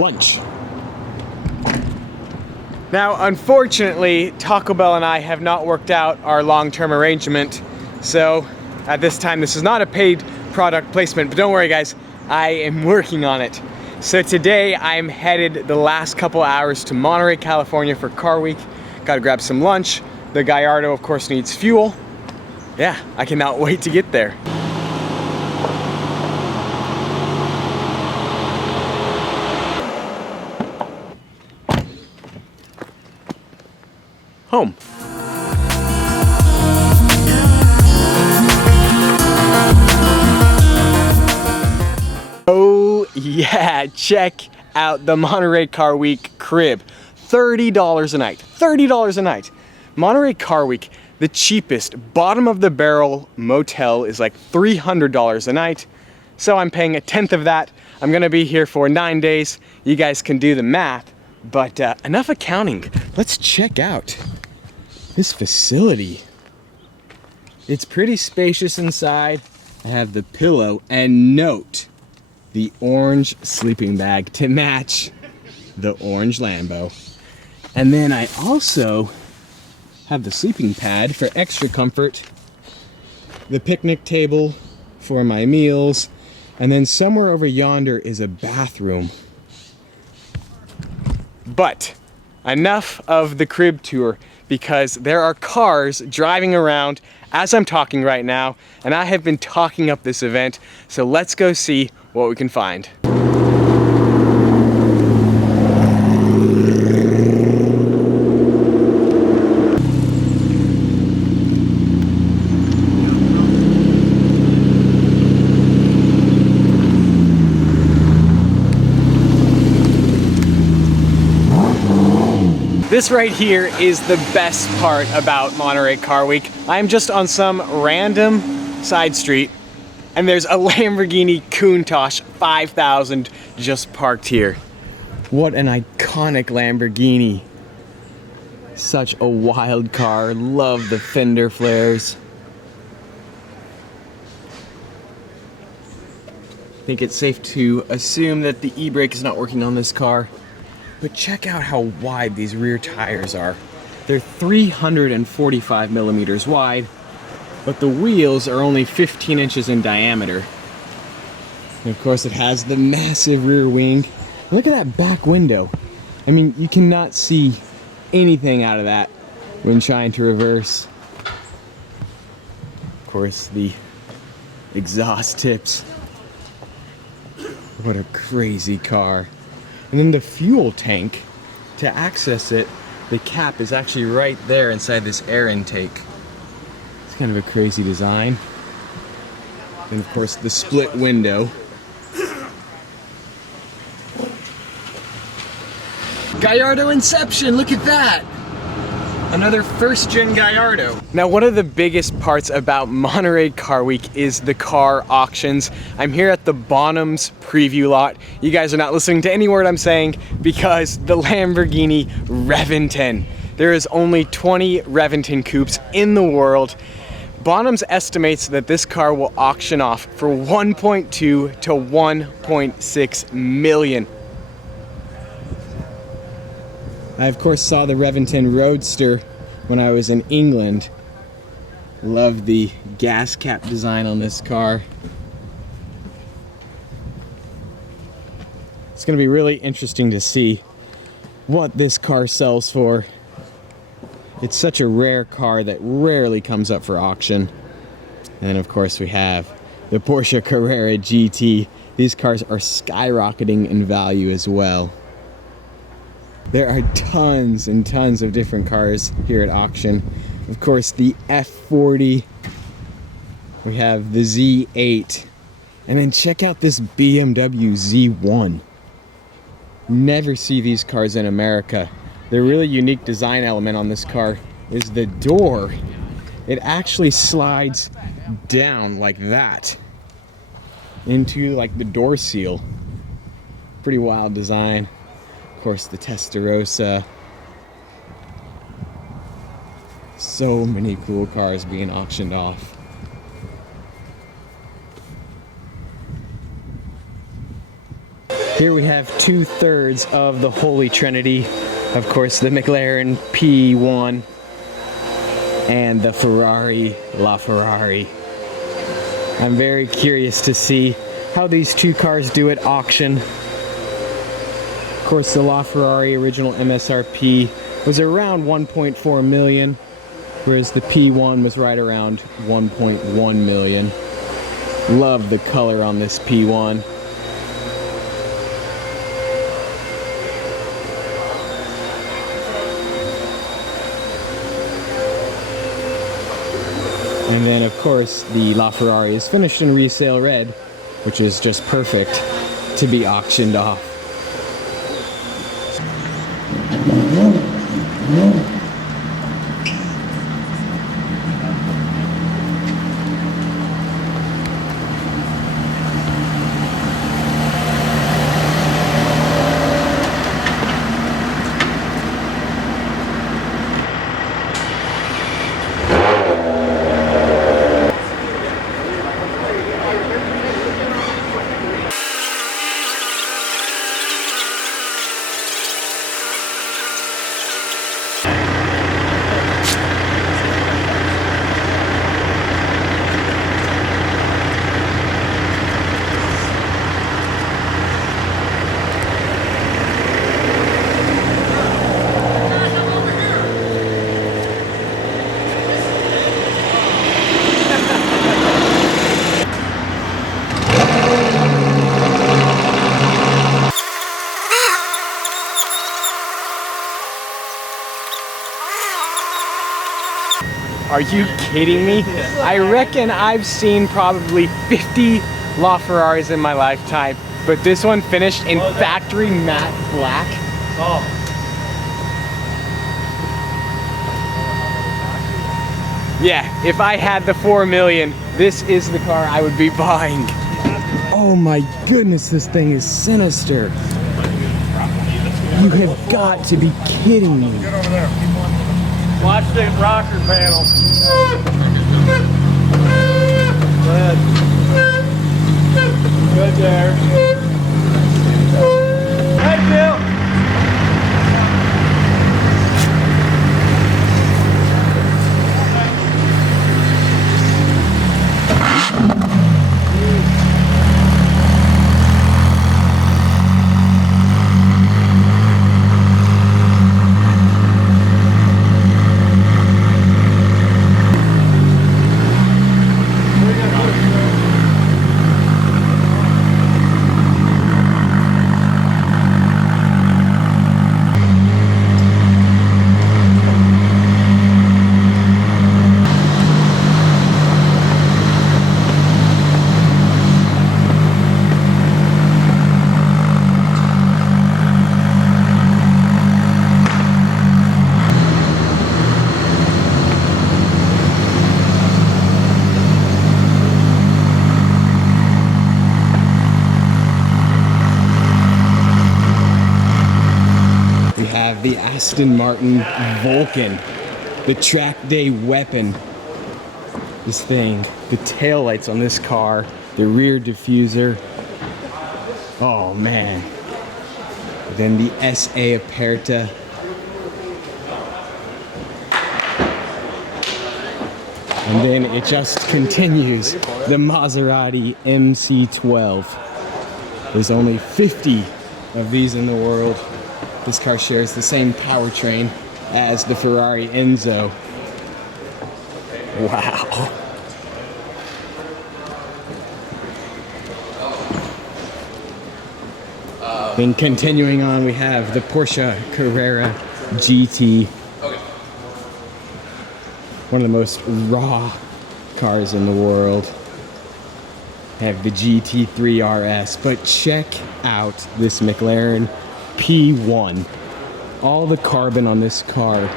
lunch. Now, unfortunately, Taco Bell and I have not worked out our long-term arrangement, so at this time, this is not a paid product placement, but don't worry guys, I am working on it. So today, I'm headed the last couple hours to Monterey, California for Car Week. Gotta grab some lunch. The Gallardo, of course, needs fuel. Yeah, I cannot wait to get there. Home. Oh yeah, check out the Monterey Car Week crib. $30 a night, $30 a night. Monterey Car Week, the cheapest bottom of the barrel motel is like $300 a night. So I'm paying a tenth of that. I'm gonna be here for 9 days. You guys can do the math, but enough accounting. Let's check out this facility. It's pretty spacious inside. I have the pillow, and note the orange sleeping bag to match the orange Lambo. And then I also have the sleeping pad for extra comfort, the picnic table for my meals, and then somewhere over yonder is a bathroom. But enough of the crib tour, because there are cars driving around as I'm talking right now, and I have been talking up this event, so let's go see what we can find. This right here is the best part about Monterey Car Week. I'm just on some random side street and there's a Lamborghini Countach 5000 just parked here. What an iconic Lamborghini. Such a wild car. Love the fender flares. I think it's safe to assume that the e-brake is not working on this car. But check out how wide these rear tires are. They're 345 millimeters wide, but the wheels are only 15 inches in diameter. And of course it has the massive rear wing. Look at that back window. I mean, you cannot see anything out of that when trying to reverse. Of course, the exhaust tips. What a crazy car. And then the fuel tank, to access it, the cap is actually right there inside this air intake. It's kind of a crazy design. And of course the split window. Gallardo Inception, look at that! Another first-gen Gallardo. Now, one of the biggest parts about Monterey Car Week is the car auctions. I'm here at the Bonhams preview lot. You guys are not listening to any word I'm saying because the Lamborghini Reventon. There is only 20 Reventon coupes in the world. Bonhams estimates that this car will auction off for 1.2 to 1.6 million. I of course saw the Reventon Roadster when I was in England. Love the gas cap design on this car. It's going to be really interesting to see what this car sells for. It's such a rare car that rarely comes up for auction. And of course we have the Porsche Carrera GT. These cars are skyrocketing in value as well. There are tons and tons of different cars here at auction. Of course, the F40. We have the Z8. And then check out this BMW Z1. Never see these cars in America. The really unique design element on this car is the door. It actually slides down like that into like the door seal. Pretty wild design. Of course, the Testarossa. So many cool cars being auctioned off. Here we have 2/3 of the Holy Trinity. Of course, the McLaren P1 and the Ferrari LaFerrari. I'm very curious to see how these two cars do at auction. Of course, the LaFerrari original MSRP was around 1.4 million, whereas the P1 was right around 1.1 million. Love the color on this P1. And then, of course, the LaFerrari is finished in resale red, which is just perfect to be auctioned off. Are you kidding me? I reckon I've seen probably 50 LaFerraris in my lifetime, but this one finished in factory matte black. Oh. Yeah, if I had the 4 million, this is the car I would be buying. Oh my goodness, this thing is sinister. You have got to be kidding me. Get over there. Watch the rocker panel. Good. Good there. Hey, Bill. The Aston Martin Vulcan, the track day weapon. This thing, the taillights on this car, the rear diffuser. Oh man. Then the SA Aperta. And then it just continues. The Maserati MC12. There's only 50 of these in the world. This car shares the same powertrain as the Ferrari Enzo. Wow. Then continuing on, we have the Porsche Carrera GT. One of the most raw cars in the world. Have the GT3 RS, but check out this McLaren P1. All the carbon on this car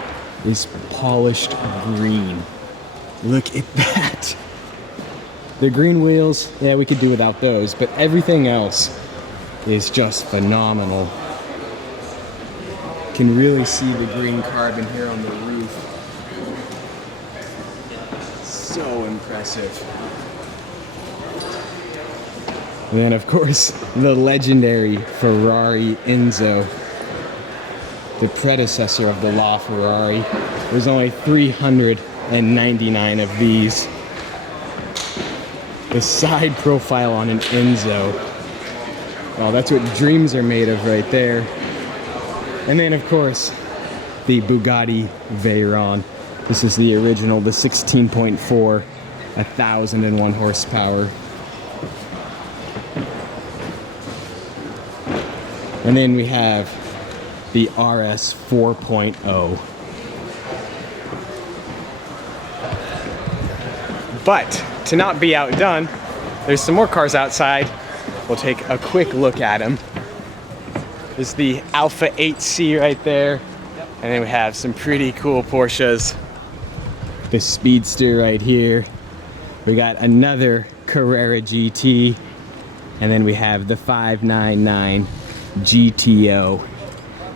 is polished green. Look at that. The green wheels, yeah, we could do without those, but everything else is just phenomenal. Can really see the green carbon here on the roof. So impressive. And then of course, the legendary Ferrari Enzo, the predecessor of the LaFerrari. There's only 399 of these. The side profile on an Enzo. Oh, that's what dreams are made of right there. And then of course, the Bugatti Veyron. This is the original, the 16.4, 1,001 horsepower. And then we have the RS 4.0. But to not be outdone, there's some more cars outside. We'll take a quick look at them. There's the Alpha 8C right there. And then we have some pretty cool Porsches. The Speedster right here. We got another Carrera GT. And then we have the 599 GTO.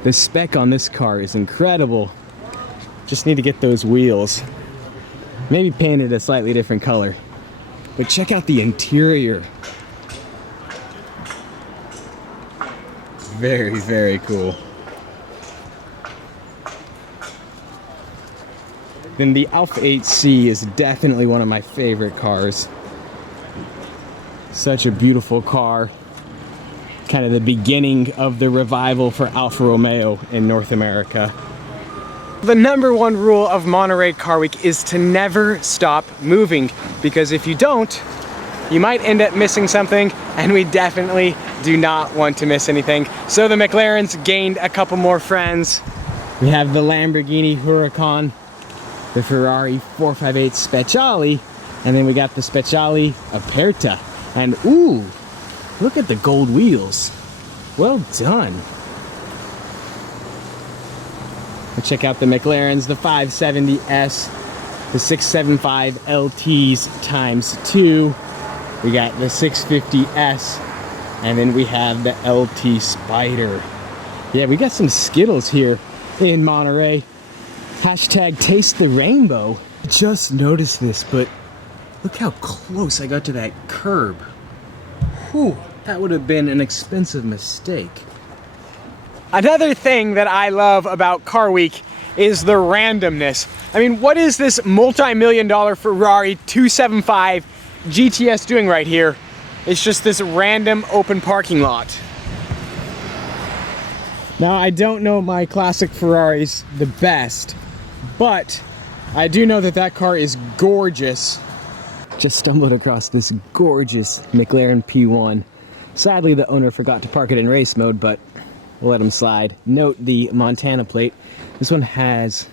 The spec on this car is incredible. Just need to get those wheels. Maybe paint it a slightly different color. But check out the interior. Very, very cool. Then the Alpha 8C is definitely one of my favorite cars. Such a beautiful car. Kind of the beginning of the revival for Alfa Romeo in North America. The number one rule of Monterey Car Week is to never stop moving, because if you don't, you might end up missing something, and we definitely do not want to miss anything. So the McLarens gained a couple more friends. We have the Lamborghini Huracan, the Ferrari 458 Speciale, and then we got the Speciale Aperta. And ooh, look at the gold wheels. Well done. Check out the McLarens, the 570S, the 675 LTs ×2. We got the 650S, and then we have the LT Spider. Yeah, we got some Skittles here in Monterey. Hashtag taste the rainbow. Just noticed this, but look how close I got to that curb. Whew, that would have been an expensive mistake. Another thing that I love about Car Week is the randomness. I mean, what is this multi-million-dollar Ferrari 275 GTS doing right here? It's just this random open parking lot. Now, I don't know my classic Ferraris the best, but I do know that that car is gorgeous. Just stumbled across this gorgeous McLaren P1. Sadly, the owner forgot to park it in race mode, but we'll let him slide. Note the Montana plate. This one has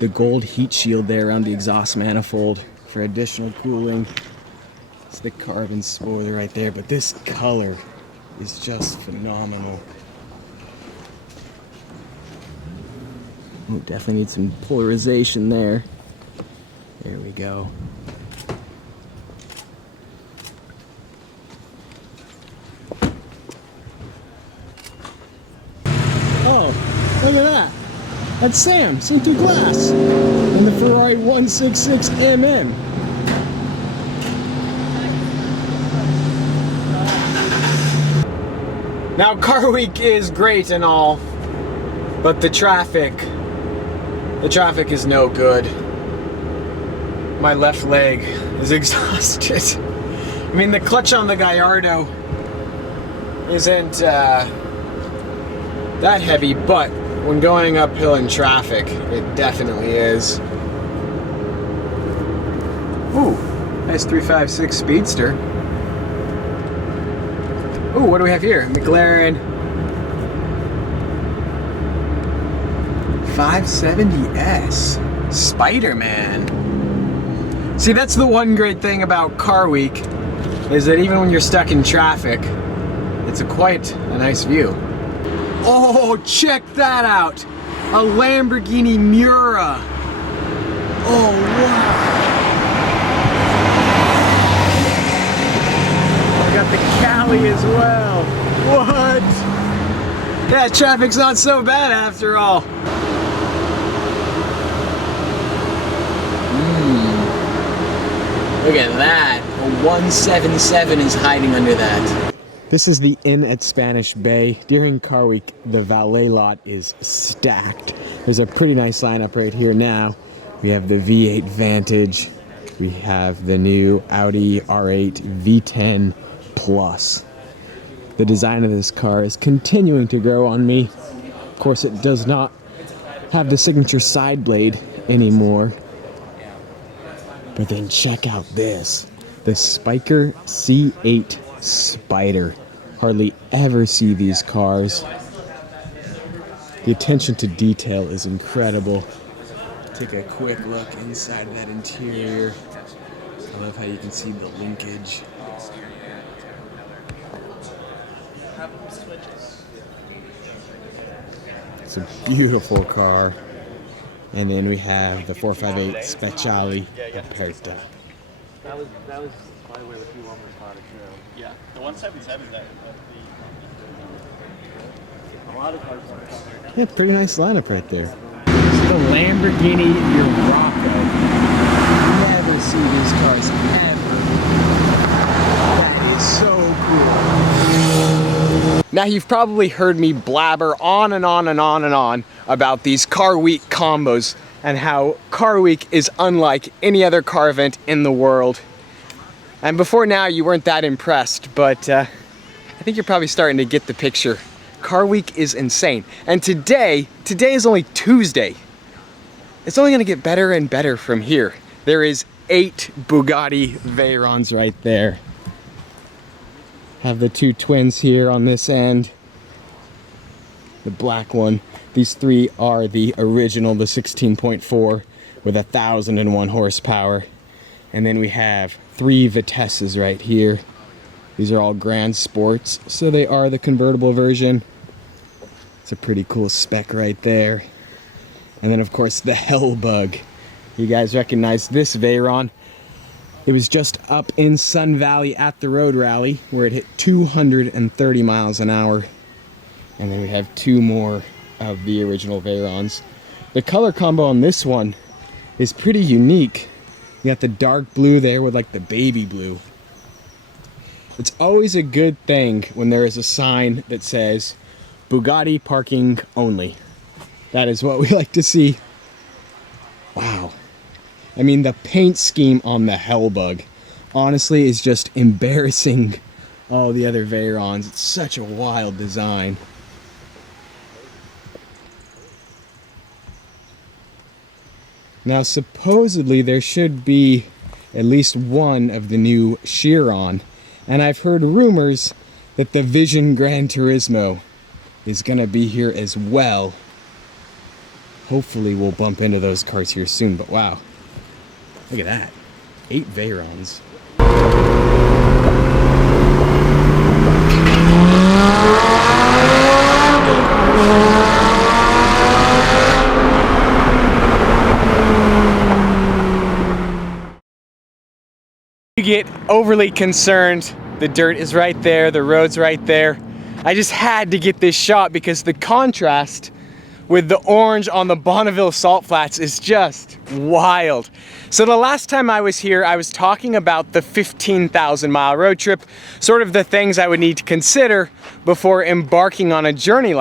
the gold heat shield there around the exhaust manifold for additional cooling. It's the carbon spoiler right there, but this color is just phenomenal. Oh, definitely need some polarization there. There we go. Oh, look at that. That's Sam, seen through glass. In the Ferrari 166mm. Now, Car Week is great and all, but the traffic is no good. My left leg is exhausted. I mean, the clutch on the Gallardo isn't that heavy, but when going uphill in traffic, it definitely is. Ooh, nice 356 Speedster. Ooh, what do we have here? McLaren 570S Spider-Man. See, that's the one great thing about Car Week, is that even when you're stuck in traffic, it's quite a nice view. Oh, check that out! A Lamborghini Miura. Oh, wow. I got the Cali as well. What? Yeah, traffic's not so bad after all. Look at that. A 177 is hiding under that. This is the inn at Spanish Bay. During Car Week, the valet lot is stacked. There's a pretty nice lineup right here now. We have the V8 Vantage. We have the new Audi R8 V10 Plus. The design of this car is continuing to grow on me. Of course, it does not have the signature side blade anymore. But then check out this. The Spiker C8 Spider. Hardly ever see these cars. The attention to detail is incredible. Take a quick look inside that interior. I love how you can see the linkage. It's a beautiful car. And then we have the 458 Speciale Aperta. That was probably where the P1 was spotted too. Yeah, the 177 there. A lot of cars on the right now. Yeah, pretty nice lineup right there. This is the Lamborghini Urraco. Never see these cars ever. That is so cool. Now you've probably heard me blabber on and on and on and on about these Car Week combos and how Car Week is unlike any other car event in the world. And before now you weren't that impressed, but I think you're probably starting to get the picture. Car Week is insane. And today is only Tuesday. It's only gonna get better and better from here. There is 8 Bugatti Veyrons right there. Have the 2 twins here on this end. The black one. These 3 are the original, the 16.4 with 1,001 horsepower. And then we have 3 Vitesses right here. These are all Grand Sports, so they are the convertible version. It's a pretty cool spec right there. And then of course the Hellbug. You guys recognize this Veyron. It was just up in Sun Valley at the road rally where it hit 230 miles an hour. And then we have 2 more of the original Veyrons. The color combo on this one is pretty unique. You got the dark blue there with like the baby blue. It's always a good thing when there is a sign that says Bugatti parking only. That is what we like to see. Wow. I mean, the paint scheme on the Hellbug honestly is just embarrassing all the other Veyrons. It's such a wild design. Now supposedly there should be at least one of the new Chiron, and I've heard rumors that the Vision Gran Turismo is gonna be here as well. Hopefully we'll bump into those cars here soon, but wow. Look at that. 8 Veyrons. You get overly concerned. The dirt is right there, the road's right there. I just had to get this shot because the contrast with the orange on the Bonneville Salt Flats is just wild. So the last time I was here, I was talking about the 15,000 mile road trip, sort of the things I would need to consider before embarking on a journey like